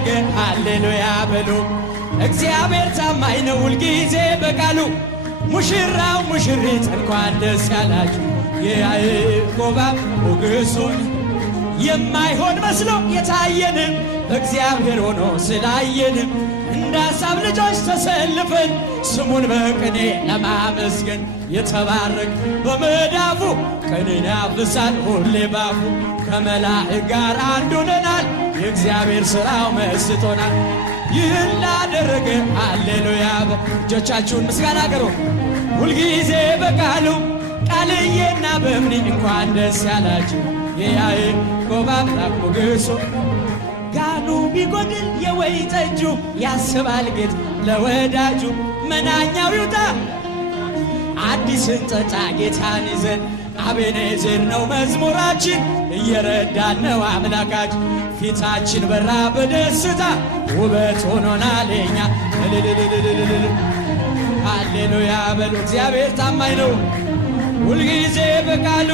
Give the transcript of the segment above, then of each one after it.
አደረገ ሃሌሉያ በሉ። እግዚአብሔር ታማኝ ነው ሁልጊዜ በቃሉ። ሙሽራው ሙሽሪት እንኳን ደስ ያላችሁ። የያዕቆብ ሞገሱን የማይሆን መስሎ የታየንም እግዚአብሔር ሆኖ ስላየንም እንደ ሐሳብ ልጆች ተሰልፈን ስሙን በቅኔ ለማመስገን የተባረክ በመዳፉ ቅኔን ያፍሳል ሁሌ ባፉ። ከመላእክት ጋር አንድ ሆነናል የእግዚአብሔር ሥራው መስጦናል። ይህን ላደረገ ሃሌሉያ። እጆቻችሁን ምስጋና አቅርቡ። ሁልጊዜ በቃሉ ቃልዬና በእምኒ እንኳን ደስ ያላችሁ። የያዕቆብ አምላክ ሞገሱ ጋኑ ቢጎድል የወይን ጠጁ ያስባል ጌታ ለወዳጁ። መናኛው ይውጣ አዲስን ጠጣ ጌታን ይዘን አቤኔዘር ነው መዝሙራችን እየረዳን ነው አምላካችን። ፊታችን በራ በደስታ ውበት ሆኖናል የኛ ሃሌሉያ በሉ። እግዚአብሔር ታማኝ ነው ሁልጊዜ በቃሉ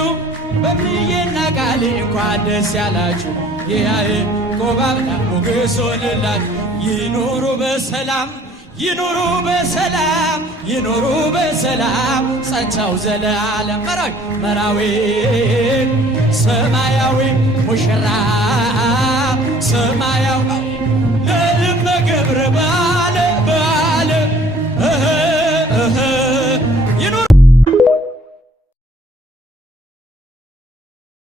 በእምዬና ቃሌ እንኳን ደስ ያላችሁ። የያዕቆብ አምላክ ሞገስ ሆነላችሁ። ይኑሩ በሰላም ይኑሩ በሰላም ይኑሩ በሰላም ጸንተው ዘለዓለም። መራዊ ሰማያዊ ሙሽራ ሰማያዊ